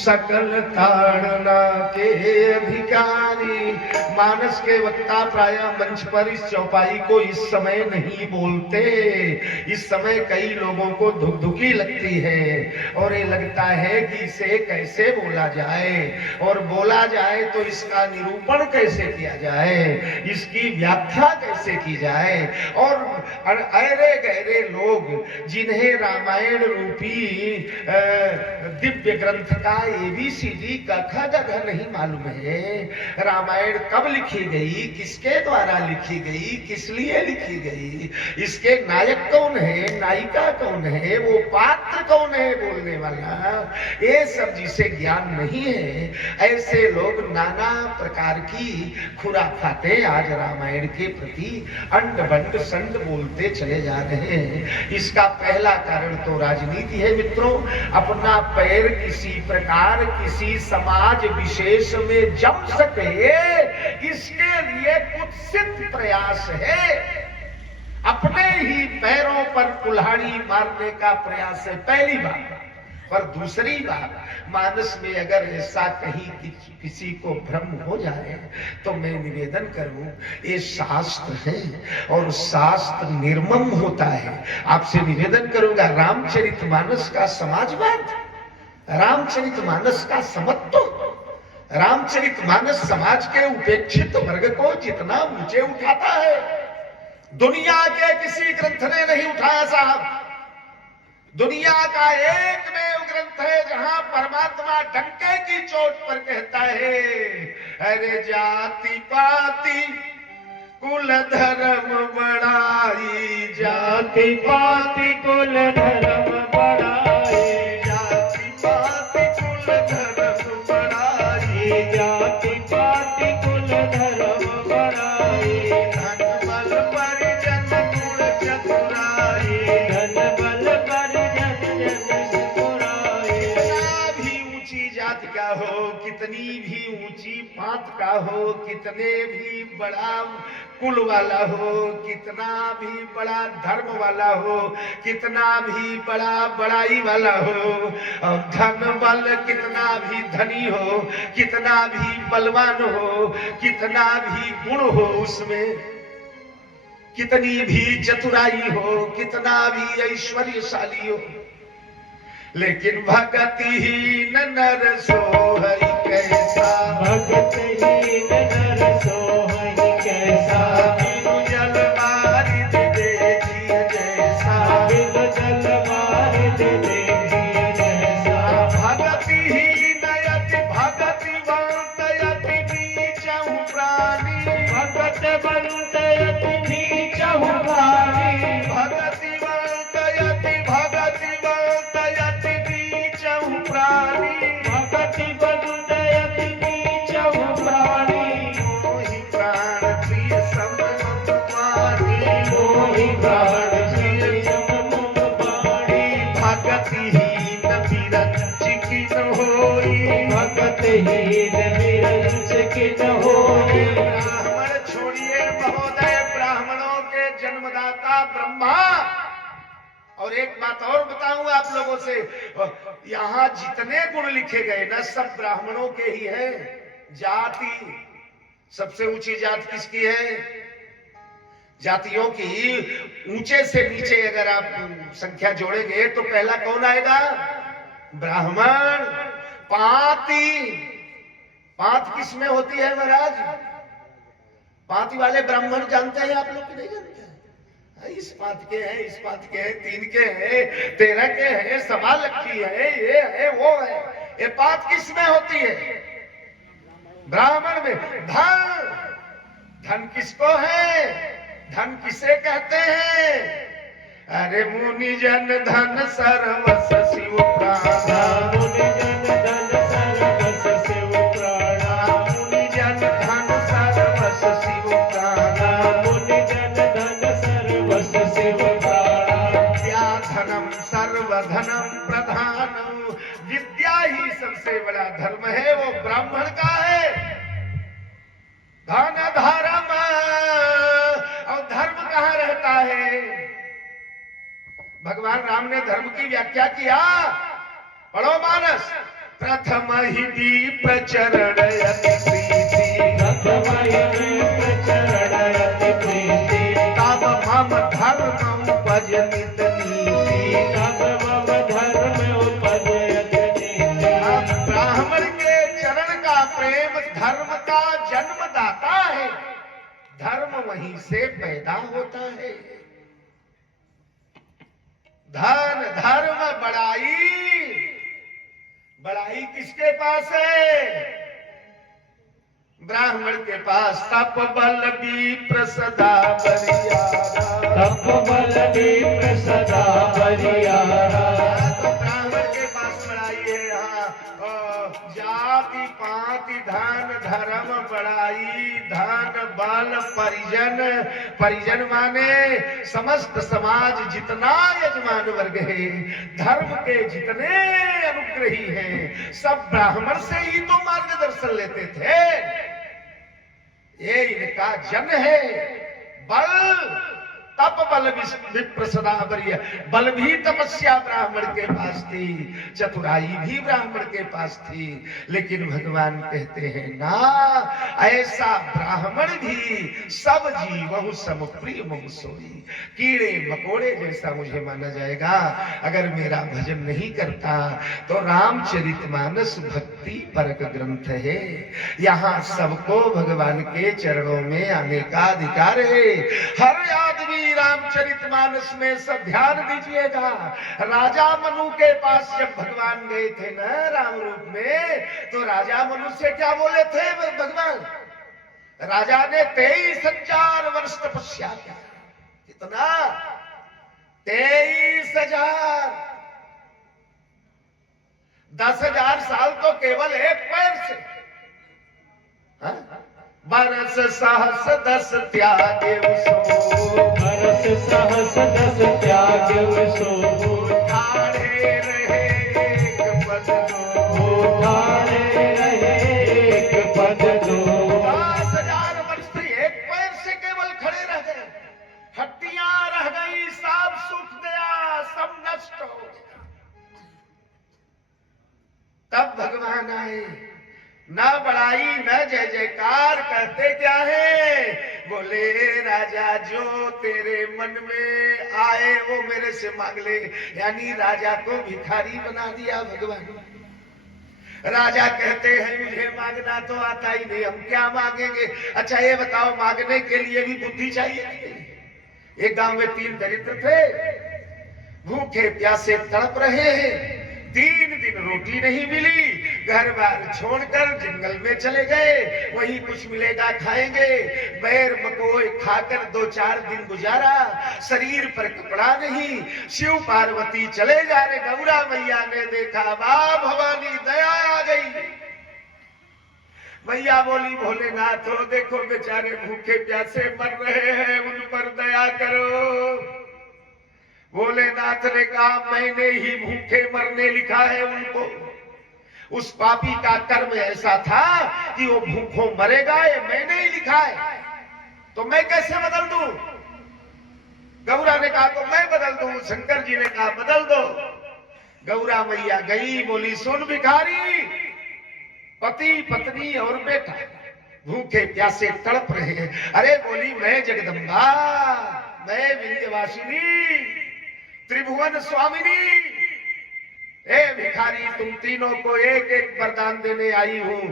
सकल ताड़ना के अधिकारी। मानस के वक्ता प्राय मंच पर इस चौपाई को इस समय नहीं बोलते। इस समय कई लोगों को धुकधुकी लगती है और ये लगता है कि इसे कैसे बोला जाए, और बोला जाए तो इसका निरूपण कैसे किया जाए, इसकी व्याख्या कैसे की जाए। और अरे गहरे लोग जिन्हें रामायण रूपी दिव्य ग्रंथ का ABCD क ख ग घ नहीं मालूम है, रामायण कब लिखी गई, किसके द्वारा लिखी गई, किस लिए लिखी गई, इसके नायक कौन है, नायिका कौन है, वो पात्र कौन है बोलने वाला, ये सब जिसे ज्ञान नहीं है, ऐसे लोग नाना प्रकार की खुराफाते आज रामायण के प्रति अंड बंड संड बोलते चले जा रहे हैं। इसका पहला कारण तो राजनीति है मित्रों। अपना पैर किसी प्रकार किसी समाज विशेष में जम सके, इसके लिए कुत्सित प्रयास है। अपने ही पैरों पर कुल्हाड़ी मारने का प्रयास है, पहली बात। और दूसरी बात, मानस में अगर ऐसा कहीं किसी को भ्रम हो जाए तो मैं निवेदन करूं, ये शास्त्र है और शास्त्र निर्मम होता है। आपसे निवेदन करूंगा, रामचरितमानस का समाजवाद, रामचरितमानस का समत्व, रामचरितमानस समाज के उपेक्षित वर्ग को जितना ऊंचे उठाता है, दुनिया के किसी ग्रंथ ने नहीं उठाया साहब। दुनिया का एकमेव ग्रंथ है जहां परमात्मा डंके की चोट पर कहता है, अरे जाति पाति कुल धर्म बड़ाई, जाति पाति कुल धर्म बड़ाई, जाति पाति कुल धर्म बड़ाई, जाति पाति कुल धर्म बड़ाई, धन बल परिजन गुण चतुराई, धन बल परिजन चतुराई। कितना भी ऊंची जाति का हो, कितनी भी ऊंची पात का हो, कितने भी बड़ा कुल वाला हो, कितना भी बड़ा धर्म वाला हो, कितना भी बड़ा बड़ाई वाला हो, और धन बल कितना भी धनी हो, कितना भी बलवान हो, कितना भी गुण हो उसमें, कितनी भी चतुराई हो, कितना भी ऐश्वर्यशाली हो, लेकिन भगतिहीन नर सोहई कैसा, भगतिहीन नर सोहई कैसा, बिनु जल वारिद देखी जैसा, बिनु जल वारिद देखी जैसा, भगतिहीन यति भगतिवंत यति नीचहु प्राणी, भगतवंत यति नीचहु प्राणी, भगतिवंत यति भगतिवंत यति नीचहु प्राणी, भगतिवंत यति नीचहु प्राणी, मोहि प्राण प्रिय सम वाणी, मोहि प्राण प्रिय सम वाणी, भगतिहीन विरंच किन होई, भगतिहीन विरंच किन होई। ब्राह्मण छोड़िए महोदय, ब्राह्मणों के जन्मदाता ब्रह्मा। और एक बात और बताऊं आप लोगों से, यहां जितने गुण लिखे गए ना सब ब्राह्मणों के ही है। जाति, सबसे ऊंची जात किसकी है? जातियों की ऊंचे से नीचे अगर आप संख्या जोड़ेंगे तो पहला कौन आएगा? ब्राह्मण। पाती, पात किसमें होती है महाराज? पाती वाले ब्राह्मण जानते हैं आप लोग की नहीं जानते? इस पात के हैं, इस पात के हैं, 3 के हैं, 13 के हैं, सवा लखी है, ये है वो है। ये पात किस में होती है? ब्राह्मण में। धन, धन किसको है? धन किसे कहते हैं? अरे मुनि जन धन सर्वस शिव प्राणा, मुनि जन धन सर्वस शिव प्राणा, मुनि जन धन सर्वस शिव प्राणा, मुनि जन धन सर्वस शिव प्राणा। विद्या धनम सर्वधनम प्रधानम, विद्या ही सबसे बड़ा धर्म है, वो ब्राह्मण का है। धन धर्म, और धर्म कहाँ रहता है? भगवान राम ने धर्म की व्याख्या किया, पढ़ो मानस। प्रथम ही दीप चरण अति प्रीति, प्रथम ही दीप चरण अति प्रीति, तब मम धर्म उपज नित नीति, तब मम धर्म उपजयत नीति। ब्राह्मण के चरण का प्रेम धर्म का जन्मदाता है, धर्म वहीं से पैदा होता है। धन धर्म बड़ाई, बड़ाई किसके पास है? ब्राह्मण के पास। तप बल विप्र सदा बरियारा, तप बल विप्र सदा बरियारा। तो ब्राह्मण के पास बड़ाई है यहाँ। जाति पाति धन धर्म बड़ाई, धन बल परिजन, परिजन माने समस्त समाज जितना यजमान वर्ग है, धर्म के जितने अनुग्रही हैं, सब ब्राह्मण से ही तो मार्गदर्शन लेते थे। ये इनका जन है। बल तप बल विप्र सदा बरिया, बल भी तपस्या ब्राह्मण के पास थी, चतुराई भी ब्राह्मण के पास थी। लेकिन भगवान कहते हैं ना, ऐसा ब्राह्मण भी सब जीवहु सम प्रिय मम सोई, कीड़े मकोड़े जैसा मुझे माना जाएगा। अगर मेरा भजन नहीं करता तो रामचरितमानस भक्ति परक ग्रंथ है, यहाँ सबको भगवान के चरणों में आने का अधिकार है। हर आदमी रामचरितमानस में सब ध्यान दीजिएगा। राजा मनु के पास जब भगवान गए थे ना राम रूप में, तो राजा मनु से क्या बोले थे भगवान? राजा ने 23,000 वर्ष तपस्या किया। कितना? 23,000। 10,000 साल तो केवल एक पैर से। बरस सहस 10 त्यागे सो, बरस सहस 10 त्यागे सो, ठाड़े रहे एक पद दो, ठाड़े रहे एक पद दो। 10,000 वर्ष से एक पैर से केवल खड़े रह गए, हड्डियां रह गई, सब सूख गया, सब नष्ट हो गया। तब भगवान आए, न बड़ाई न जय जयकार, कहते क्या है? बोले राजा जो तेरे मन में आए वो मेरे से मांग ले। यानी राजा को भिखारी बना दिया भगवान। राजा कहते हैं मुझे मांगना तो आता ही नहीं, हम क्या मांगेंगे? अच्छा ये बताओ, मांगने के लिए भी बुद्धि चाहिए। एक गांव में 3 दरिद्र थे, भूखे प्यासे तड़प रहे हैं, 3 दिन रोटी नहीं मिली, घर बार छोड़कर जंगल में चले गए, वहीं कुछ मिलेगा खाएंगे। बैर मकोई खाकर 2-4 दिन गुजारा, शरीर पर कपड़ा नहीं। शिव पार्वती चले जा रहे, गौरा मैया ने देखा, वाह भवानी दया आ गई। मैया बोली, भोलेनाथ हो देखो बेचारे भूखे प्यासे मर रहे हैं, उन पर दया करो। भोलेनाथ ने कहा, मैंने ही भूखे मरने लिखा है उनको। उस पापी का कर्म ऐसा था कि वो भूखों मरेगा, ये मैंने ही लिखा है, तो मैं कैसे बदल दूं? गौरा ने कहा तो मैं बदल दूं। शंकर जी ने कहा बदल दो। गौरा मैया गई, बोली, सुन भिखारी, पति पत्नी और बेटा भूखे प्यासे तड़प रहे हैं। अरे बोली, मैं जगदम्बा, मैं विंध्यवासिनी, त्रिभुवन स्वामिनी, ए भिखारी, तुम तीनों को एक एक वरदान देने आई हूं।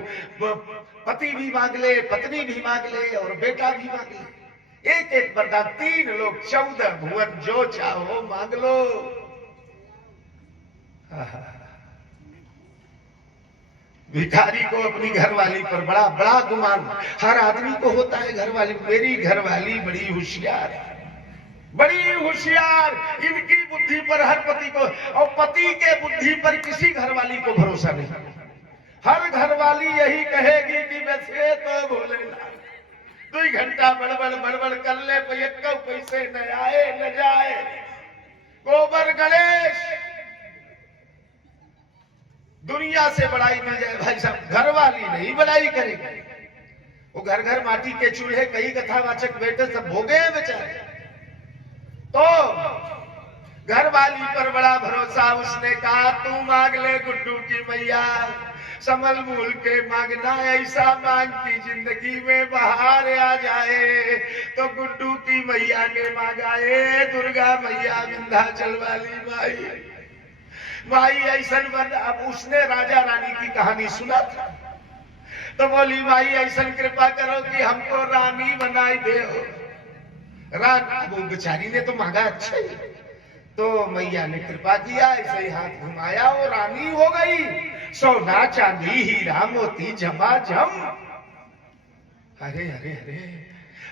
पति भी मांग ले, पत्नी भी मांग ले और बेटा भी मांग ले। एक एक वरदान, 3 लोग, 14 भुवन, जो चाहो मांग लो। भिखारी को अपनी घरवाली पर बड़ा बड़ा गुमान। हर आदमी को होता है घरवाली, मेरी घरवाली बड़ी होशियार है, बड़ी होशियार, इनकी बुद्धि पर हर पति को, और पति के बुद्धि पर किसी घरवाली को भरोसा नहीं। हर घरवाली यही कहेगी कि वैसे तो भोलेनाथ 2 घंटा बड़बड़ कर ले, पैसे न आए न जाए, गोबर गणेश, दुनिया से बड़ाई मिल जाए। भाई साहब, घरवाली नहीं बड़ाई करेगी। वो घर घर माटी के चूल्हे, कई कथावाचक बेटे सब भोगे हैं बेचारे। तो घर वाली पर बड़ा भरोसा, उसने कहा तू मांग ले गुड्डू की मैया, संभल मूल के मांगना, ऐसा मांग की जिंदगी में बाहर आ जाए। तो गुड्डू की मैया ने मांगा, ए दुर्गा मैया विंध्याचल वाली माई, माई ऐसा बन। अब उसने राजा रानी की कहानी सुना था, तो बोली माई ऐसा कृपा करो कि हमको रानी बनाई दे। रानी, वो बेचारी ने तो मांगा अच्छा ही, तो मैया ने कृपा किया, ऐसे ही हाथ घुमाया, वो रानी हो गई। सोना चांदी हीरा मोती झमाझम। अरे अरे अरे,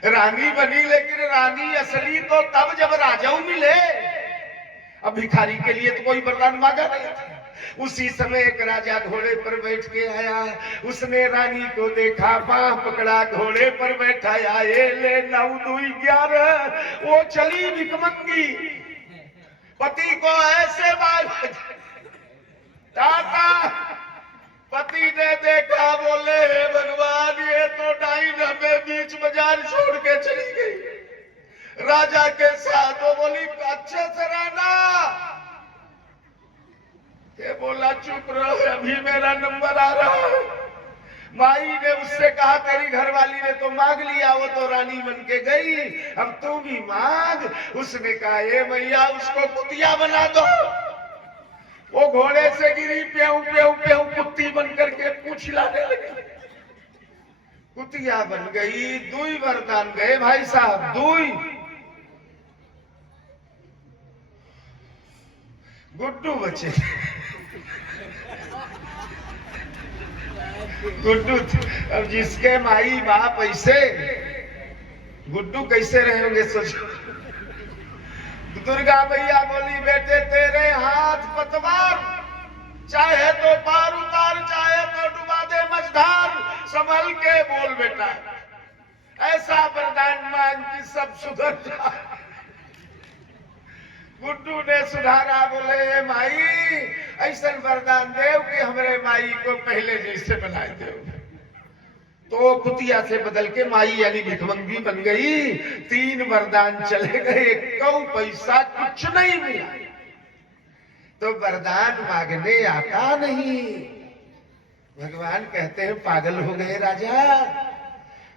रानी बनी, लेकिन रानी असली तो तब जब राजाऊ मिले। अब भिखारी के लिए तो कोई वरदान मांगा नहीं था। उसी समय एक राजा घोड़े पर बैठ के आया, उसने रानी को देखा, बाह पकड़ा, घोड़े पर बैठाया, ये ले 9 2 11, वो चली भिखमंगी। पति को ऐसे मार, पति ने देखा, बोले हे भगवान, ये तो डाइन हमें बीच बाजार छोड़ के चली गई राजा के साथ। वो बोली अच्छे से रहना। ये बोला चुप रहो, अभी मेरा नंबर आ रहा है। माई ने उससे कहा तेरी घरवाली ने तो मांग लिया, वो तो रानी बन के गई, अब तू भी मांग। उसने कहा ए मैया उसको कुतिया बना दो। वो घोड़े से गिरी, प्याऊ प्याऊ प्याऊ कुत्ती बन करके पूछ हिलाने लगी, कुतिया बन गई। 2 वरदान गए भाई साहब, 2। गुड्डू बचे, गुड्डू। अब जिसके माई बाप ऐसे, गुड्डू कैसे रहेंगे सोचो। दुर्गा मैया बोली बेटे तेरे हाथ पतवार, चाहे तो पार उतार, चाहे तो डुबा दे मझधार, संभल के बोल बेटा, ऐसा वरदान मांग कि सब सुधर जाए। गुड्डू ने सुधारा, बोले माई ऐसा वरदान देव कि हमारे माई को पहले जैसे बनाए देव। तो कुतिया से बदल के माई यानी भिखमंगी बन गई। 3 वरदान चले गए, 1 पैसा कुछ नहीं मिला। तो वरदान मांगने आता नहीं। भगवान कहते हैं पागल हो गए राजा।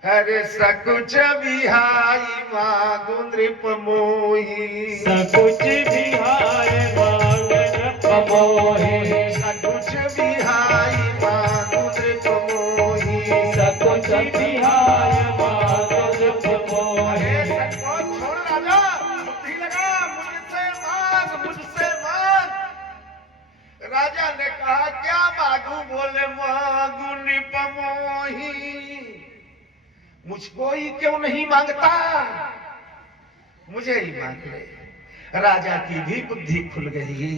अरे सकुच बिहाई मांगु नृप मोही, सकुच बिहाय मांग नृप मोहि, सकुच बिहाई मांगु नृप मोही, सकुच बिहाय मांग नृप मोहि। अरे सचमुच छोड़ राजा, बुद्धि लगा, मुझसे मांग, मुझसे मांग। राजा ने कहा क्या मांगू? बोले मांगू नृप मोही। मुझको ही क्यों नहीं मांगता, मुझे ही मांग ले। राजा की भी बुद्धि खुल गई।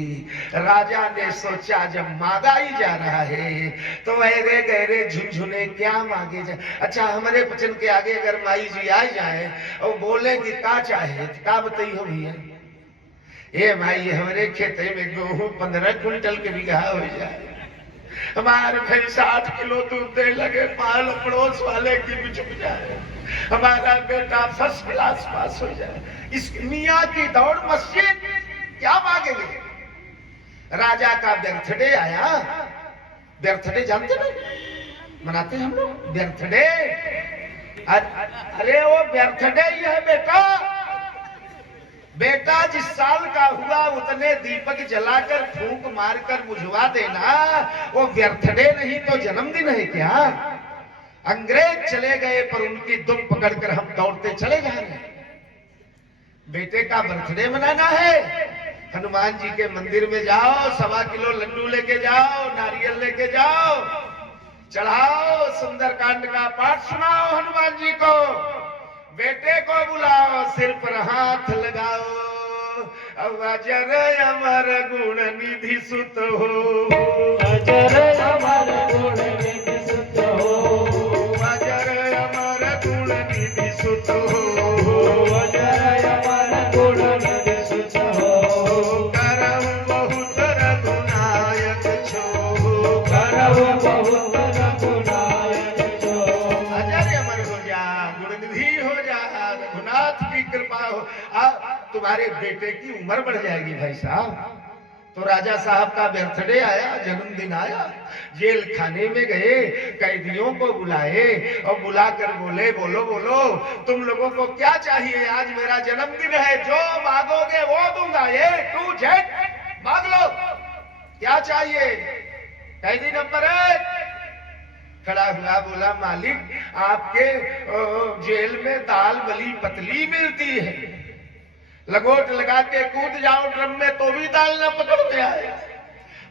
राजा ने सोचा जब मांगा ही जा रहा है तो अरे गहरे झुनझुने क्या मांगे जाए। अच्छा हमारे वचन के आगे अगर माई जी आ जाए और बोले कि का चाहे का बताई हो भैया, ये माई हमारे खेते में गेहूं 15 कुंटल के बीघा हो जाए, हमारे भैंस 8 किलो दूध दे लगे, पाल पड़ोस वाले की भी चुप जाए, हमारा बेटा फर्स्ट क्लास पास हो जाए। इस मियाँ की दौड़ मस्जिद क्या मांगेंगे। राजा का बर्थडे आया। बर्थडे जानते ना, मनाते हैं हम लोग बर्थडे। अरे वो बर्थडे ही है बेटा। बेटा जिस साल का हुआ उतने दीपक जलाकर फूंक मारकर बुझवा देना, वो बर्थडे नहीं तो जन्मदिन है क्या। अंग्रेज चले गए पर उनकी दुम पकड़कर हम दौड़ते चले जा रहे हैं। बेटे का बर्थडे मनाना है, हनुमान जी के मंदिर में जाओ, 1.25 किलो लड्डू लेके जाओ, नारियल लेके जाओ, चढ़ाओ, सुंदरकांड का पाठ सुनाओ हनुमान जी को, बेटे को बुलाओ, सिर पर हाथ लगाओ। अजर अमर गुण निधि सुत हो, अजर अमर गुण निधि सुत हो, अजर अमर गुण निधि सुत हो, अजर अमर गुण निधि सुत हो। करहु बहुत रघुनायक छो, करहु बहुत रघुनायक छो। अजर अमर हो जा, गुण निधि हो जा, रघुनाथ की कृपा हो। तुम्हारे बेटे की उम्र बढ़ जाएगी भाई साहब। तो राजा साहब का बर्थडे आया, जन्मदिन आया, जेल खाने में गए, कैदियों को बुलाए और बुलाकर बोले, बोलो बोलो तुम लोगों को क्या चाहिए, आज मेरा जन्मदिन है, जो मांगोगे वो दूंगा, A to Z मांग लो, क्या चाहिए। कैदी नंबर 1 खड़ा हुआ, बोला मालिक आपके जेल में दाल बली पतली मिलती है, लगोट लगा के कूद जाओ ड्रम में तो भी दाल ना पकड़ में आए,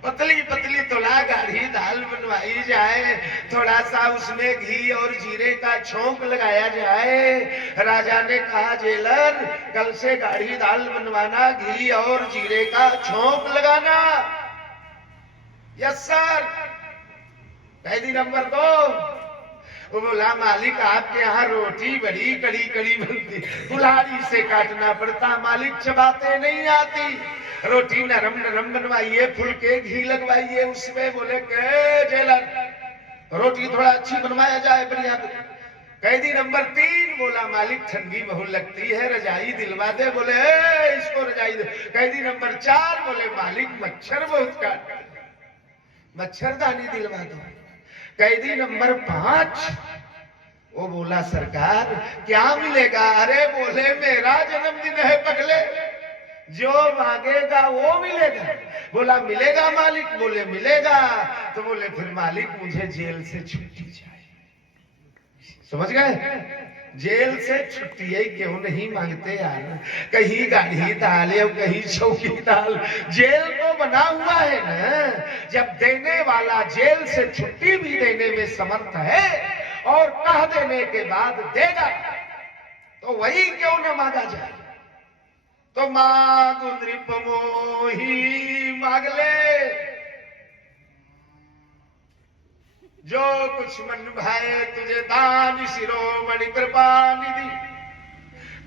पतली पतली तोला गाढ़ी दाल बनवाई जाए, थोड़ा सा उसमें घी और जीरे का छोंक लगाया जाए। राजा ने कहा जेलर कल से गाढ़ी दाल बनवाना, घी और जीरे का छोंक लगाना। Yes sir. कैदी नंबर 2 वो बोला मालिक आपके यहाँ रोटी बड़ी कड़ी कड़ी बनती, कुल्हाड़ी से काटना पड़ता, मालिक चबाते नहीं आती, रोटी नरम नरम बनवाइए, फुलके घी लगवाइए उसमें। बोले के जेलर रोटी थोड़ा अच्छी बनवाया जाए, बढ़िया। कैदी नंबर 3 बोला मालिक ठंडी बहुत लगती है, रजाई दिलवा दे। बोले इसको रजाई दे। कैदी नंबर 4 बोले मालिक मच्छर बहुत काटते, मच्छरदानी दिलवा दो। कैदी नंबर 5 वो बोला सरकार क्या मिलेगा। अरे बोले मेरा जन्मदिन है पगले, जो मांगेगा वो मिलेगा। बोला मिलेगा मालिक। बोले मिलेगा। तो बोले फिर मालिक मुझे जेल से छुट्टी चाहिए। समझ गए, जेल से छुट्टी क्यों नहीं मांगते यार, कहीं गाढ़ी दाल या कहीं चौकी दाल, जेल तो बना हुआ है ना। जब देने वाला जेल से छुट्टी भी देने में समर्थ है और कह देने के बाद देगा, तो वही क्यों न मांगा जाए। तो मांगु नृप मोही मांग ले, जो कुछ मन भाए तुझे दान शिरोमणि कृपा निधि।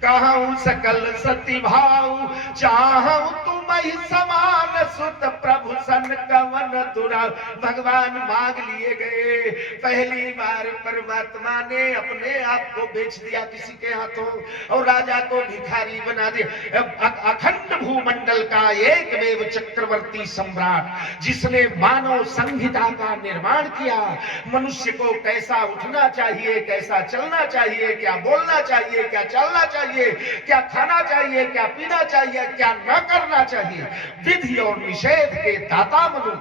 कहूं सकल सती भाऊ चाहूं तुम ही समान सुत प्रभु सन कवन दुरा। भगवान मांग लिए गए। पहली बार परमात्मा ने अपने आप को बेच दिया किसी के हाथों और राजा को भिखारी बना दिया। अखंड भूमंडल का एकमेव चक्रवर्ती सम्राट जिसने मानव संहिता का निर्माण किया, मनुष्य को कैसा उठना चाहिए, कैसा चलना चाहिए, क्या बोलना चाहिए, क्या चलना चाहिए, क्या खाना चाहिए, क्या पीना चाहिए, क्या न करना चाहिए, विधि और निषेध के दाता मनु,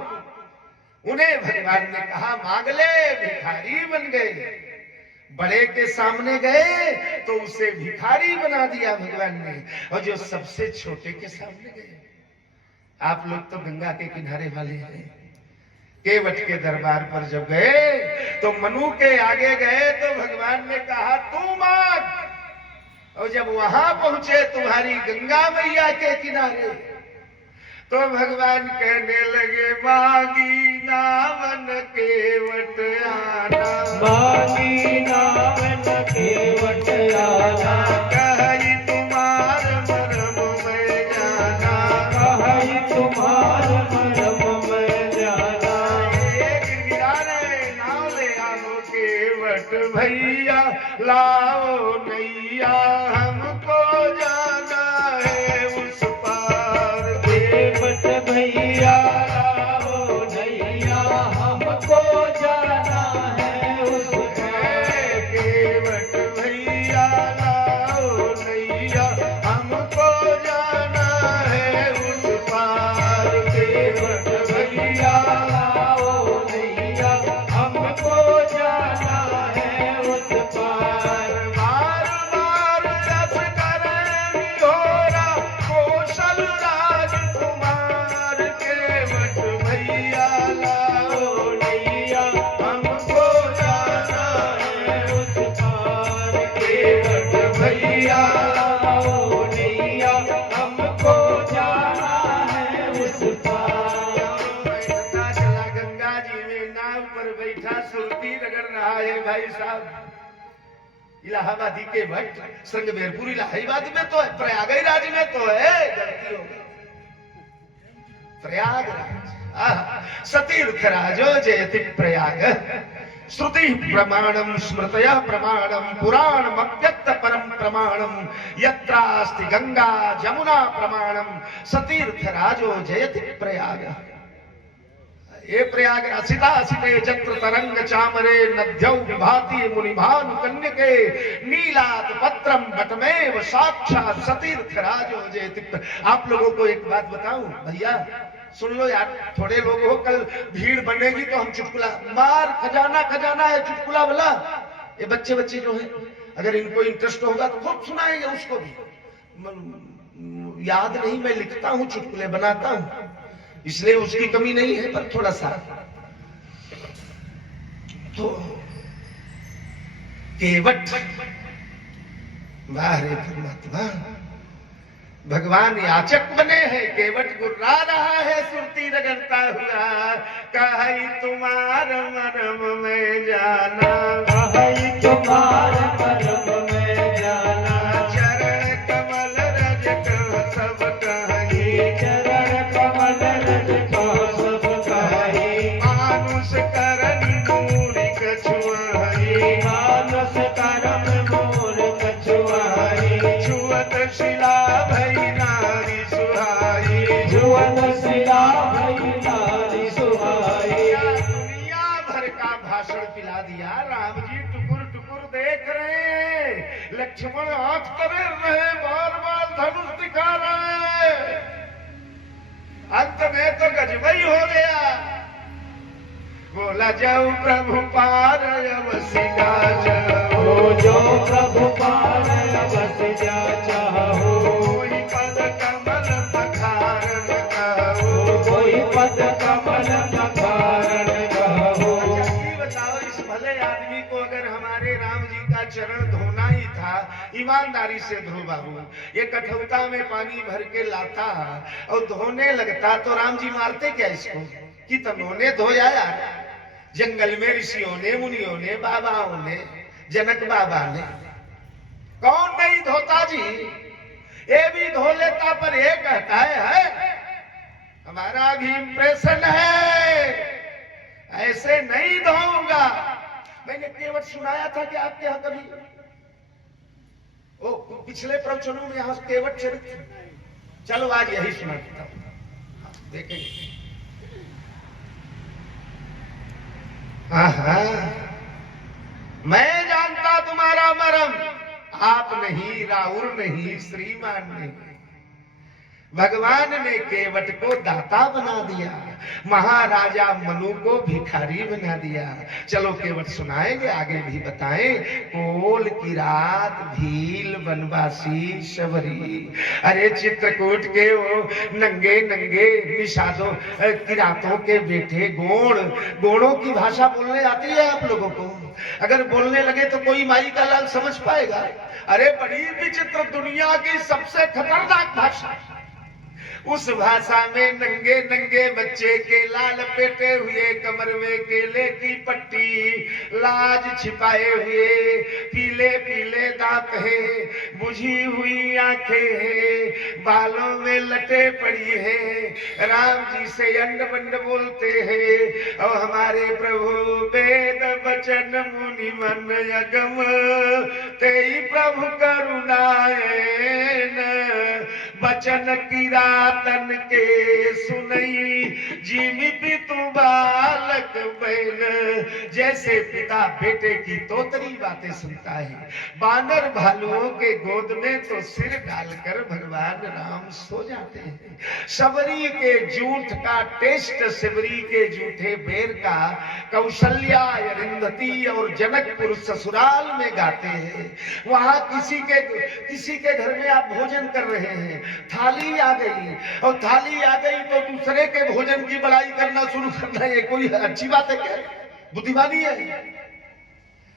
उन्हें भगवान ने कहा मांग ले। भिखारी बन गए। बड़े के सामने गए तो उसे भिखारी बना दिया भगवान ने, और जो सबसे छोटे के सामने गए। आप लोग तो गंगा के किनारे वाले हैं, केवट के दरबार पर जब गए तो मनु के आगे गए तो भगवान ने कहा तू मांग। और जब वहां पहुंचे तुम्हारी गंगा मैया के किनारे तो भगवान कहने लगे मांगी नावन केवट आना, मांगी नावन केवट आना। कही तुम्हार मरम में जाना, कही तुम्हार मरम में जाना। गिरगिरा रहे नाव ले आओ केवट भैया, लाओ नैया हमको जाना है उस पार। केवट भैया लाओ नैया हमको जाना है उस पार। केवट भैया लाओ नैया हमको जाना है उस पार। केवट भैया लाओ नैया हमको जाना है उस पार। बार बार रस करें घोरा कौशल राजकुमार। केवट भैया लाओ नैया हमको जाना है उस पार। केवट भैया लाओ नैया हमको जाना है उस पार। बैठता चला गंगा जी में, नाव पर बैठा सुरती रगड़ रहा है भाई साहब। इलाहाबादी के भट्ट श्रृंगबेरपुर इलाहाबाद में तो है, प्रयागराज में तो है, गलती हो गई। प्रयागराज सतीर्थ राजो जयति प्रयाग। श्रुति प्रमाणम स्मृतया प्रमाणम पुराणम अव्यक्त परम प्रमाणम यत्रास्ति गंगा जमुना प्रमाणम सतीर्थ राजो जयति प्रयाग। ये प्रयाग असिता असिते जत्र तरंग चामरे नद्यौ विभाति मुनिभानु कन्यके नीलात पत्रम बटमेव साक्षात सतीर्थ राजो जयति। आप लोगों को एक बात बताऊं भैया, सुन लो यार, थोड़े लोग हो, कल भीड़ बनेगी तो हम चुटकुला मार खजाना खजाना है चुटकुला वाला। ये बच्चे बच्चे जो है, अगर इनको इंटरेस्ट होगा तो खूब सुनाएंगे उसको भी। याद नहीं, मैं लिखता हूं चुटकुले बनाता हूं, इसलिए उसकी कमी नहीं है, पर थोड़ा सा तो केवट वाह रे परमात्मा, भगवान याचक बने हैं, केवट गुर्रा रहा है सुरती रगड़ता हुआ। कहीं तुम्हार मरम में जाना, कहीं तुम्हार मरम में जाना, चरण कमल रज का सब कहीं, चरण कमल रज का सब कहीं, मानुष करनी मूरी कछुआई, मानस करम मोर कछुआई, छुअत शिला भई नारी सुहाई, जुवन शिला भई नारी सुहाई। दुनिया भर का भाषण पिला दिया। राम जी टुकुर टुकुर देख रहे हैं, लक्ष्मण आंख करे रहे, बार बार धनुष दिखा रहे हैं। अंत में तो गजबई हो गया, बोला जाऊ प्रभु पार अवसिका जाओ, जो प्रभु पार बस जा चाहो, कोई पद कमल पखारन कहो, कोई पद कमल पखारन कहो। ये बताओ, इस भले आदमी को अगर हमारे राम जी का चरण धोना ही था, ईमानदारी से धो बाबू, ये कठौता में पानी भर के लाता और धोने लगता तो राम जी मारते क्या इसको कि तन्होंने धोया यार। जंगल में ऋषियों ने, मुनियों ने, बाबाओं ने, जनक बाबा ने, कौन नहीं धोता जी, ये भी धो लेता, पर ये कहता है हमारा भी इंप्रेशन है, ऐसे नहीं धोऊंगा। मैंने केवट सुनाया था कि आपके यहां कभी, ओ पिछले प्रवचनों में यहां केवट चरित्र, चलो आज यही सुना देता हूं, देखेंगे। मैं जानता तुम्हारा मरम, आप नहीं, राउर नहीं, श्रीमान नहीं। भगवान ने केवट को दाता बना दिया, महाराजा मनु को भिखारी बना दिया। चलो केवट सुनाएंगे, आगे भी बताएं। कोल की रात भील बनवासी शबरी, अरे चित्रकूट के वो नंगे नंगे निषादों किरातों के बेटे गोण, गोणों की भाषा बोलने आती है आप लोगों को? अगर बोलने लगे तो कोई माई का लाल समझ पाएगा? अरे बड़ी विचित्र, दुनिया की सबसे खतरनाक भाषा। उस भाषा में नंगे नंगे बच्चे के लाल पेटे हुए, कमर में केले की पट्टी, लाज छिपाए हुए, पीले पीले दांत है, बुझी हुई आंखें हैं, बालों में लटे पड़ी है, राम जी से अंड बंड बोलते हैं। और हमारे प्रभु वेद वचन मुनि मन अगम, तेई प्रभु करुणाएन, वचन की रातन के सुनई, जिमि पितु बालक बहन। जैसे पिता बेटे की तोतरी बातें सुनता है, बानर भालुओं के गोद में तो सिर डालकर भगवान राम सो जाते हैं। सबरी के जूठ का टेस्ट, सबरी के जूठे बेर का कौशल्या, अरुंधति और जनकपुर ससुराल में गाते हैं। वहां किसी के घर में आप भोजन कर रहे हैं, थाली आ गई, और थाली आ गई तो दूसरे के भोजन की बड़ाई करना शुरू करना, ये कोई अच्छी बात है क्या? बुद्धिमानी है?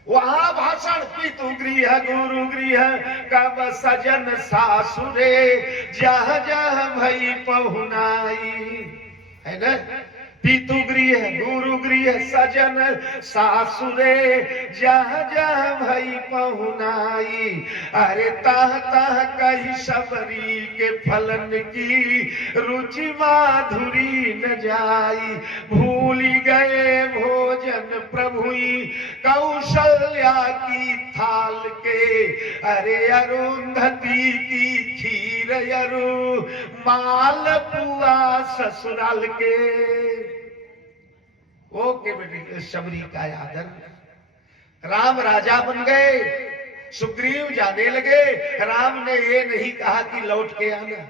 वहां भाषण पितु गृह गुरु गृह कब सजन सासुरे, जह जह भई पहुनाई, है ना? पितु गृह गुरु गृह सजन सासुरे जह जह भई पहुनाई। अरे तह तह कही सबरी के फलन की रुचि माधुरी न जाई। भूली गए भोजन प्रभुई कौशल्या की थाल के। अरे अरुंधति की खीर अरु माल पुआ ससुराल के। ओ के बेटे शबरी का आदर। राम राजा बन गए, सुग्रीव जाने लगे। राम ने ये नहीं कहा कि लौट के आना।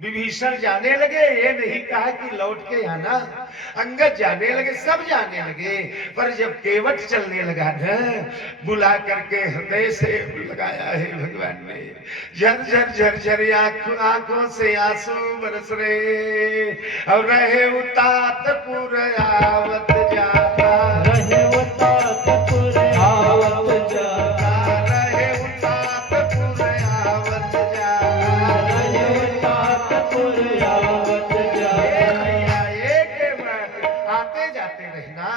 विभीषण जाने लगे, ये नहीं कहा कि लौट के आना। अंगद जाने लगे, सब जाने लगे। पर जब केवट चलने लगा न, बुला करके हृदय से लगाया है भगवान ने। झर झर झर झर आंखों से आंसू बरस रहे। और रहे उतातपुर आवत जाता, रहे उतातपुर आवत जाता, रहे उतातपुर आवत जाता, रहे उतातपुर आवत जाता। एक आते जाते रहना।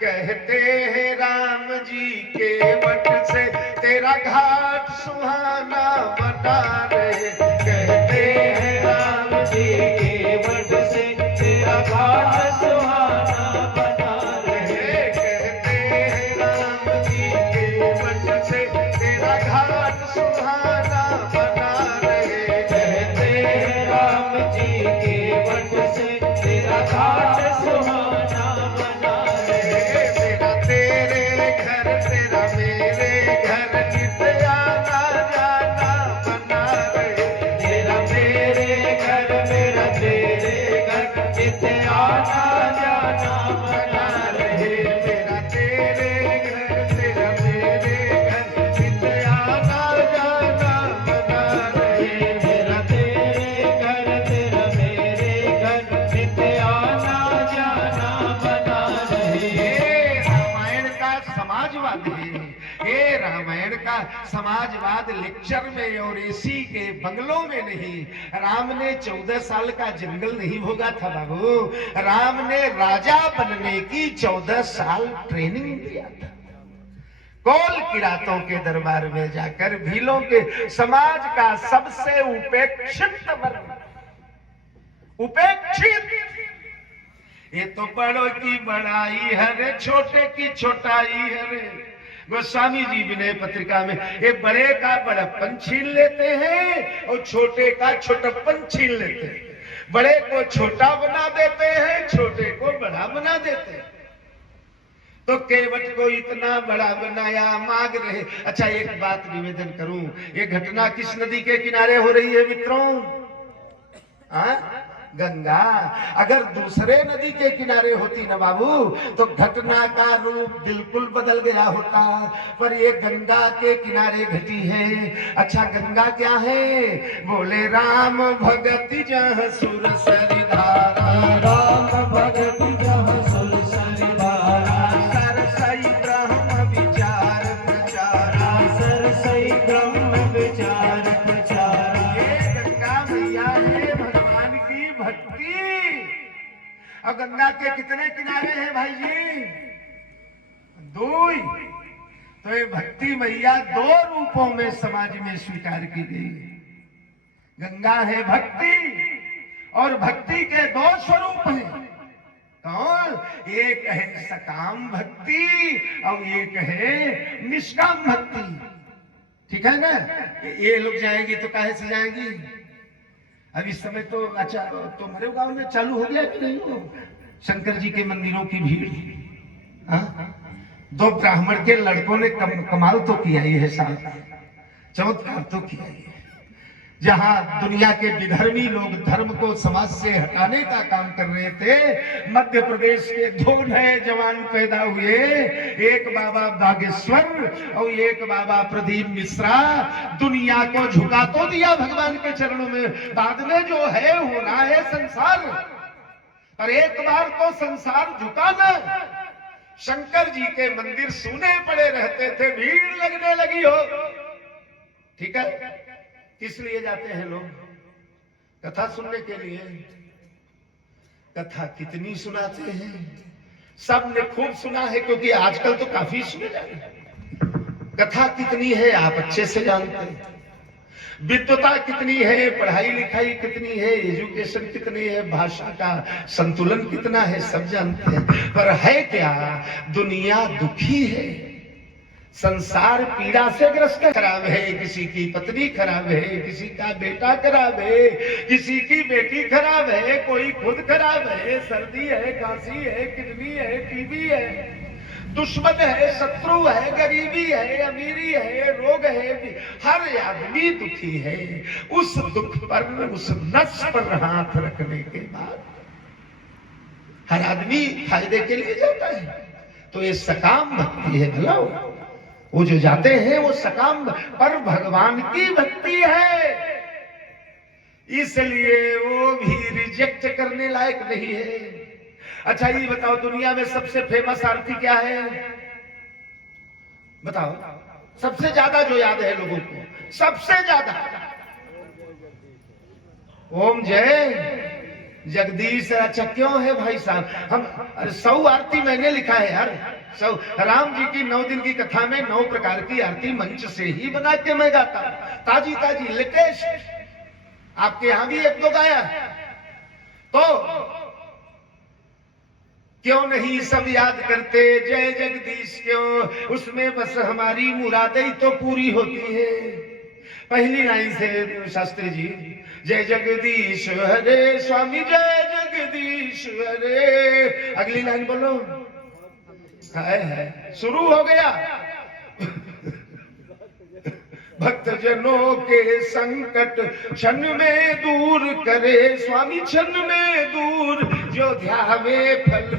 कहते हैं राम जी के वट से तेरा घाट सुहाना बना रहे। कहते हैं राम जी के वट से तेरा घाट सुहाना बना रहे। कहते हैं राम जी के वट से तेरा घाट सुहाना बना रहे। कहते हैं राम जी के वट से तेरा घाट सुहाना बना रहे। मेरा तेरे घर तेरा मेरे घर नित आना जाना बना रहे। तेरा मेरे घर मेरा तेरे घर नित आना जाना बना रहे। मेरा तेरे घर तेरा मेरे घर नित आना जाना बना रहे। मेरा तेरे घर तेरा मेरे घर नित आना जाना बना रहे। ये रामायण का समाजवाद है। ये रामायण का समाजवाद लेक्चर में और एसी के बंगलों में नहीं। राम ने 14 साल का जंगल नहीं भोगा था बाबू। राम ने राजा बनने की 14 साल ट्रेनिंग दिया था। कोल किरातों के दरबार में जाकर भीलों के समाज का सबसे उपेक्षित वर्ग, उपेक्षित, ये तो बड़ों की बड़ाई है रे, छोटे की छोटाई है रे। गोस्वामी जी विनय पत्रिका में ये बड़े का बड़प्पन छीन लेते हैं और छोटे का छोटप्पन छीन लेते हैं। बड़े को छोटा बना देते हैं, छोटे को बड़ा बना देते हैं। तो केवट को इतना बड़ा बनाया, मांग रहे। अच्छा एक बात निवेदन करूं, ये घटना किस नदी के किनारे हो रही है मित्रों? गंगा। अगर दूसरे नदी के किनारे होती ना बाबू तो घटना का रूप बिल्कुल बदल गया होता। पर ये गंगा के किनारे घटी है। अच्छा गंगा क्या है? बोले राम भगति जह सुर सरिधारा, राम भगति जह सुर सरिधारा, सरसई ब्रह्म विचार प्रचारा, सरसई ब्रह्म विचार प्रचारा। ये गंगा मैया है भगवान की भक्ति। अब गंगा के कितने किनारे हैं भाई जी? 2। तो ये भक्ति मैया 2 रूपों में समाज में स्वीकार की गई है। गंगा है भक्ति और भक्ति के 2 स्वरूप हैं। कौन? एक है सकाम भक्ति और एक है निष्काम भक्ति। ठीक है ना? ये लोग जाएंगी तो काहे से जाएंगी? अब इस समय तो अच्छा तो हमारे गांव में चालू हो गया कि नहीं हो शंकर जी के मंदिरों की भीड़? 2 ब्राह्मण के लड़कों ने कमाल तो किया ही है साहब, चमत्कार तो किया ही है। जहां दुनिया के विधर्मी लोग धर्म को समाज से हटाने का काम कर रहे थे, मध्य प्रदेश के 2 नए जवान पैदा हुए। एक बाबा बागेश्वर और एक बाबा प्रदीप मिश्रा। दुनिया को झुका तो दिया भगवान के चरणों में, बाद में जो है होना है संसार। पर एक बार तो संसार झुका ना। शंकर जी के मंदिर सूने पड़े रहते थे, भीड़ लगने लगी हो। ठीक है, किस लिए जाते हैं लोग? कथा सुनने के लिए। कथा कितनी सुनाते हैं, सबने खूब सुना है, क्योंकि आजकल तो काफी सुने जा रहे हैं। कथा कितनी है आप अच्छे से जानते हैं, विद्वता कितनी है, पढ़ाई लिखाई कितनी है, एजुकेशन कितनी है, भाषा का संतुलन कितना है, सब जानते हैं। पर है क्या, दुनिया दुखी है, संसार पीड़ा से ग्रस्त है। खराब है, किसी की पत्नी खराब है, किसी का बेटा खराब है, किसी की बेटी खराब है, कोई खुद खराब है, सर्दी है, खांसी है, किडनी है, टीबी है, दुश्मन है, शत्रु है, गरीबी है, अमीरी है, रोग है, हर आदमी दुखी है। उस दुख पर, उस नस पर हाथ रखने के बाद हर आदमी फायदे के लिए जाता है। तो ये सकाम भक्ति है। भला वो जो जाते हैं वो सकाम पर भगवान की भक्ति है, इसलिए वो भी रिजेक्ट करने लायक नहीं है। अच्छा ये बताओ, दुनिया में सबसे फेमस आरती क्या है? बताओ, सबसे ज्यादा जो याद है लोगों को, सबसे ज्यादा ओम जय जगदीश। अच्छा क्यों है भाई साहब? हम 100 आरती मैंने लिखा है यार, 100। राम जी की 9 दिन की कथा में 9 प्रकार की आरती मंच से ही बना के मैं गाता, ताजी ताजी लेटेस्ट। आपके यहां भी 1-2 गाया, तो क्यों नहीं सब याद करते जय जगदीश? क्यों? उसमें बस हमारी मुरादें तो पूरी होती है। पहली लाइन से शास्त्री जी, जय जगदीश हरे स्वामी, जय जगदीश हरे। अगली लाइन बोलो, है शुरू हो गया। भक्त जनों के संकट क्षण में दूर करे स्वामी, क्षण में दूर जो ध्यावे फल।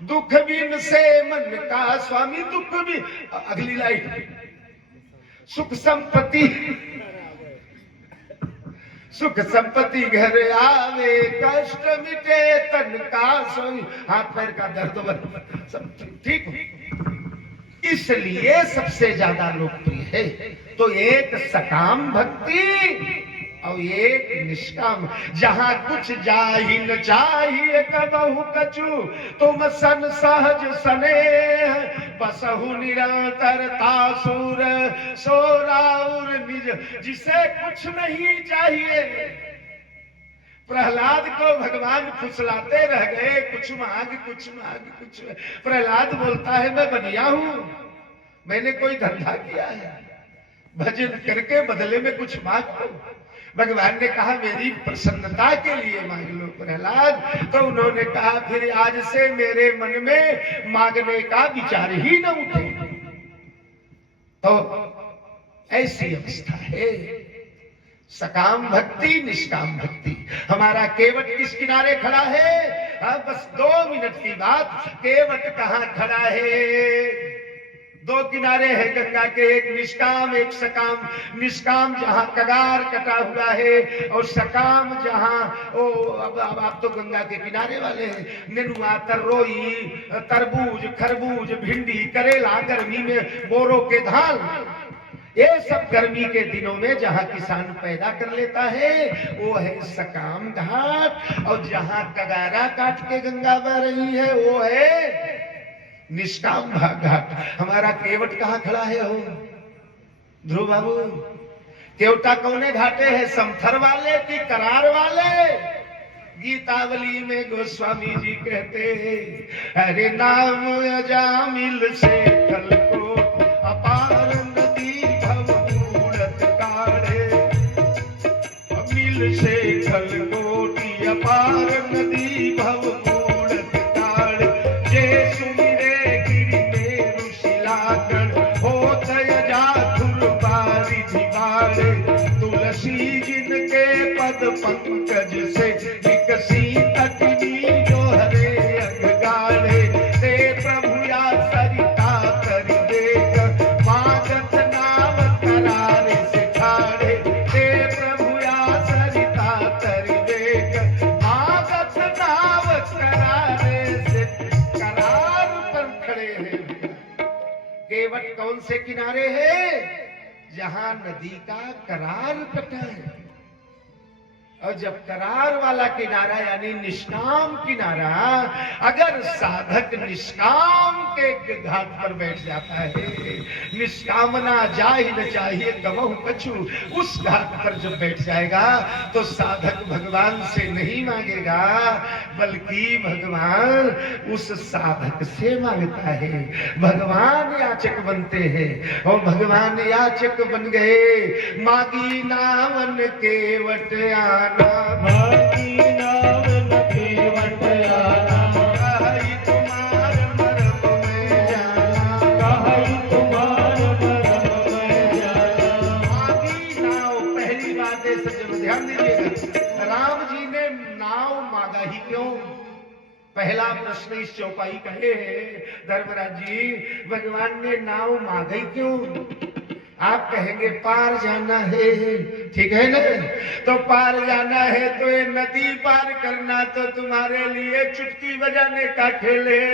दुख बिन से मन का स्वामी दुख भी। अगली लाइन, सुख संपत्ति, सुख संपत्ति घर आवे, कष्ट मिटे तन का सोई। हाथ पैर का दर्द सब ठीक, इसलिए सबसे ज्यादा लोकप्रिय है। तो एक सकाम भक्ति और एक निष्काम। जहां कुछ जाहि न चाहिए कबहु कछु, तुम सन सहज स्नेह बसहु निरंतर तासुर सोराउर निज। जिसे कुछ नहीं चाहिए, प्रहलाद को भगवान फुसलाते रह गए, कुछ मांग कुछ मांग कुछ। प्रहलाद बोलता है मैं बनिया हूं, मैंने कोई धंधा किया है, भजन करके बदले में कुछ मांग लो। भगवान ने कहा मेरी प्रसन्नता के लिए मांग लो प्रहलाद। तो उन्होंने कहा फिर आज से मेरे मन में मांगने का विचार ही न उठे। तो ऐसी अवस्था है सकाम भक्ति निष्काम भक्ति। हमारा केवट किस किनारे खड़ा है? बस 2 मिनट की बात। केवट कहां खड़ा है? 2 किनारे हैं गंगा के, एक निष्काम एक सकाम। निष्काम जहां कगार कटा हुआ है, और सकाम जहां अब आप तो गंगा के किनारे वाले हैं। नेनुआ, तरोई, तरबूज, खरबूज, भिंडी, करेला, गर्मी में बोरों के धान, ये सब गर्मी के दिनों में जहां किसान पैदा कर लेता है वो है सकाम घाट। और जहां कगारा काट के गंगा बह रही है वो है निष्काम घाट। हमारा केवट कहां खड़ा है? हो ध्रुव बाबू, केवटा कौने घाटे है? समथर वाले कि करार वाले? गीतावली में गोस्वामी जी कहते हैं, अरे नाम अजामिल से कल को अपार नदी भवूरत काढ़े, मिल से कल कोटि अपार नदी भवूरत काढ़े। जे सुमिरे गिरि मेरु शिलाकण, होत अजातुर बारि धिबाड़े। तुलसी जिनके पद पंकज से विकसी तटनी जो हरे अंग गाढ़े। ते प्रभु या सरिता तरि देख, मागत नाम करारे से ठाड़े। ते प्रभु या सरिता तरि देख, मागत नाम करारे से। करार पर खड़े हैं। केवट कौन से किनारे है? जहां नदी का करार कटा है। और जब करार वाला किनारा यानी निष्काम किनारा, अगर साधक निष्काम के घाट पर बैठ जाता है, निष्कामना जाहि न चाहिए कमहु कछु, उस घाट पर जब बैठ जाएगा तो साधक भगवान से नहीं मांगेगा, बल्कि भगवान उस साधक से मांगता है। भगवान याचक बनते हैं और भगवान याचक बन गए। मागी नावन केवट आना, मागी नावन केवट आना, कहि तुम्हार मरम में जाना, कहि तुम्हार मरम में जाना। मागी नाव, पहली बात है सज्जन ध्यान दीजिएगा, राम जी ने नाव मांगा ही क्यों? पहला प्रश्न इस चौपाई का ये है, धर्मराज जी भगवान ने नाव मांगी क्यों? आप कहेंगे पार जाना है, ठीक है ना? तो पार जाना है तो ये नदी पार करना तो तुम्हारे लिए चुटकी बजाने का खेल है।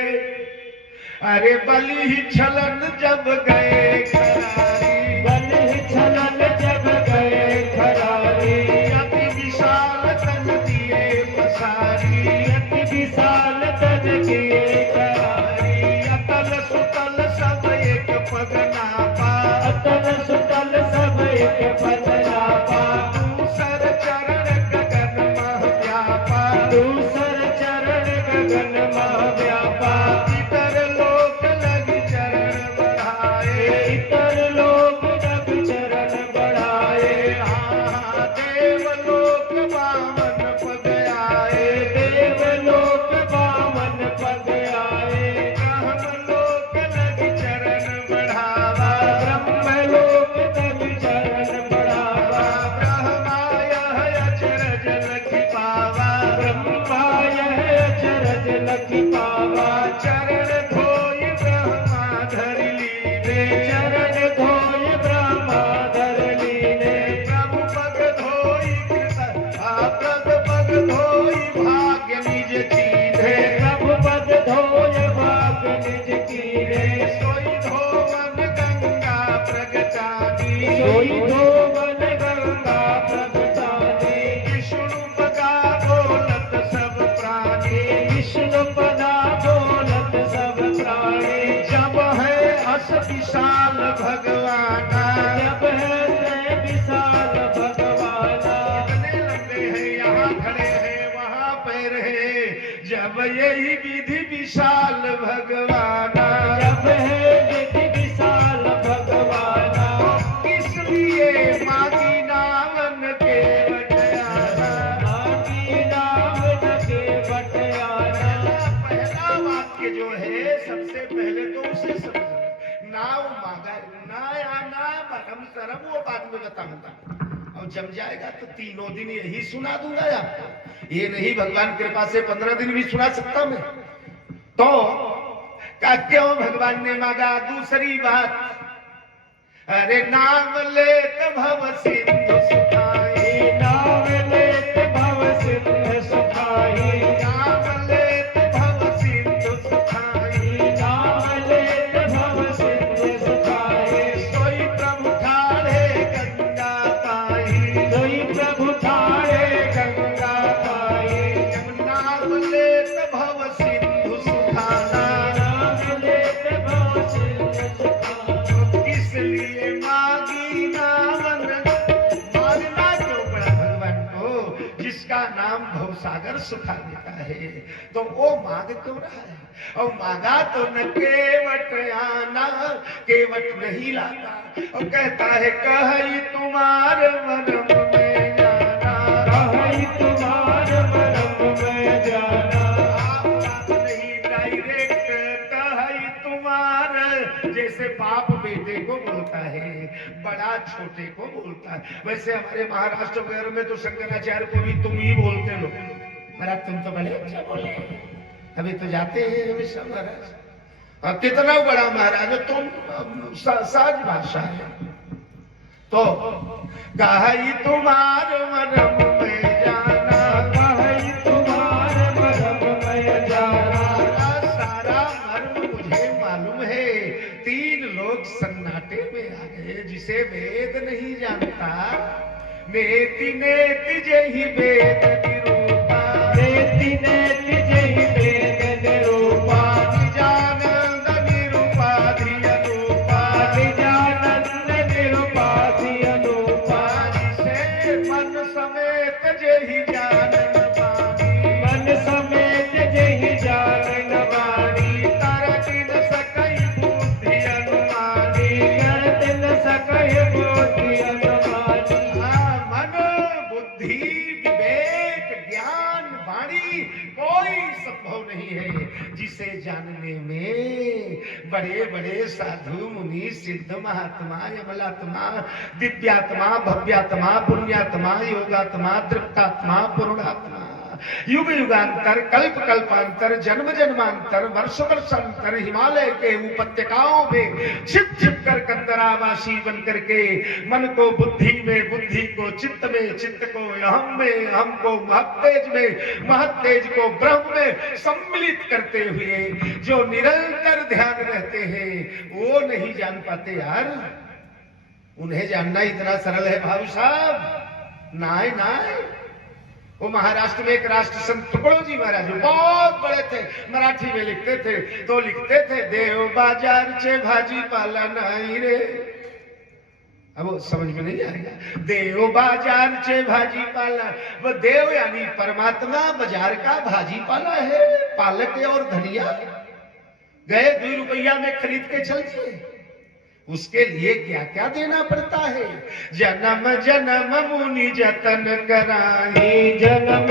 अरे बलि ही छलन जब गए खरारी, बलि छलन जब गए खरारी, अति विशाल तन दिए पसारी, अति विशाल तन किए करारी, अतल सुतल सब एक पग नापा, अतल सुतल सब एक पद नापा, दूसर चरण गगन मह व्यापा, दूसर चरण गगन मह व्यापा, इतर लोक लगी चरण बढ़ाए, इतर लोक जब चरण बढ़ाए, हाँ देवलोक बामन पग आए, देवलोक बामन पद आए, ब्रह्मलोक लगी चरण बढ़ावा, ब्रह्मलोक तब चरण बढ़ावा, ब्रह्माय अचरज लखि पावा, ब्रह्माय अचरज लखि पावा, चरण धोई ब्रह्मा धरि लीने, चरण धोय ब्रह्मा धर लीने, प्रभु पग धोई प्रभु पग धोई भाग्य निज कीन्हे, प्रभु पद धोय भाग निज कीने, सोई धोवन गंगा प्रगटानी, सोई धोवन गंगा प्रगटाने, विष्णु पगा बोलत सब प्राणी, विष्णु पदा बोलत सब प्राणी, जब है अस विशाल भगवाना, जब है से विशाल भगवाना, इतने लंबे हैं यहाँ खड़े हैं वहाँ पैर है, जब यही विधि विशाल भगवाना, जब है विधि विशाल भगवाना, इसलिए मागी नावन के बटयाना। मागी नावन के बट आना, पहला वाक्य जो है सबसे पहले तो उसे समझना, नाव मांगा ना आना भरम सरम वो बाद में बताऊंगा, और जम जाएगा तो तीनों दिन यही सुना दूंगा आपको। ये नहीं भगवान कृपा से 15 दिन भी सुना सकता मैं। तो का क्यों भगवान ने मांगा? दूसरी बात, अरे नाम लेत भव सिंधु सुखाई, नाम लेत भव सिंधु सुखाई, नाम लेत भव सिंधु सुखाई, नाम लेत भव सिंधु सुखाई, सोई प्रभु ठाढ़े गंगा पाई, सोई प्रभु ठाढ़े गंगा पाई, नाम लेत भव सिंधु सुखाना, नाम लेत भव सिंधु सुखाना, इसलिए मागी नावन। मांगना क्यों पड़ा भगवान को? जिसका नाम भवसागर सुखा देता है, तो वो मांग क्यों रहा है? और मांगा तो न केवट आना, केवट नहीं लाता, और कहता है कहि तुम्हार मरम में जाना, कहि तुम्हार मरम में जाना, आप नहीं डायरेक्ट कहि तुम्हार, जैसे बाप बेटे को बोलता है, बड़ा छोटे को बोलता है, वैसे हमारे महाराष्ट्र वगैरह में तो शंकराचार्य को भी तुम ही बोलते लोग। महाराज तुम तो बड़े अच्छा बोले, अभी तो जाते हैं हमेशा महाराज, और कितना बड़ा महाराज है तुम, सहज भाषा है। तो कहि तुम्हार मरम में जाना, कहि तुम्हार मरम में जाना, सारा मर्म मुझे मालूम है। 3 लोग सन्नाटे में आ गए, जिसे वेद नहीं जानता नेति नेति जहि वेद निरूपा नेति नेति जहि वेद निरूपा निजानंद निरूपाधि अनुपा निजानंद निरूपाधि अनुपा जिसे मन समेत जहि जानन वाणी मन समेत जहि जानन वाणी तरत न सकई बुद्धि अनुमानी करत न सकहि बुद्धि अनुमानी मन बुद्धि विवेक ज्ञान वाणी कोई संभव नहीं है जिसे जानने में बड़े बड़े साधु मुनि सिद्ध महात्मा यमलात्मा दिव्यात्मा भव्यात्मा पुण्यात्मा योगात्मा तृप्तात्मा पूर्णात्मा युग युगांतर कल्प कल्पांतर जन्म जन्मांतर वर्ष वर्षांतर हिमालय के उपत्यकाओं में छिप छिप कर कंदरावासी बन करके मन को बुद्धि में बुद्धि को चित्त में चित्त को अहम में अहम को महत्तेज में महत्तेज को ब्रह्म में सम्मिलित करते हुए जो निरंतर ध्यान रहते हैं वो नहीं जान पाते यार। उन्हें जानना इतना सरल है भावी साहब? नाय नाय। वो महाराष्ट्र में एक राष्ट्र संत तुकडोजी महाराज बहुत बड़े थे, मराठी में लिखते थे तो लिखते थे देव बाजार चे भाजीपाला नाही रे। अब वो समझ में नहीं आएगा। देव बाजार चे भाजीपाला, वो देव यानी परमात्मा बाजार का भाजीपाला है, पालक और धनिया गए 2 रुपया में खरीद के चलते। उसके लिए क्या क्या देना पड़ता है। जन्म जन्म मुनि जतन कराई जन्म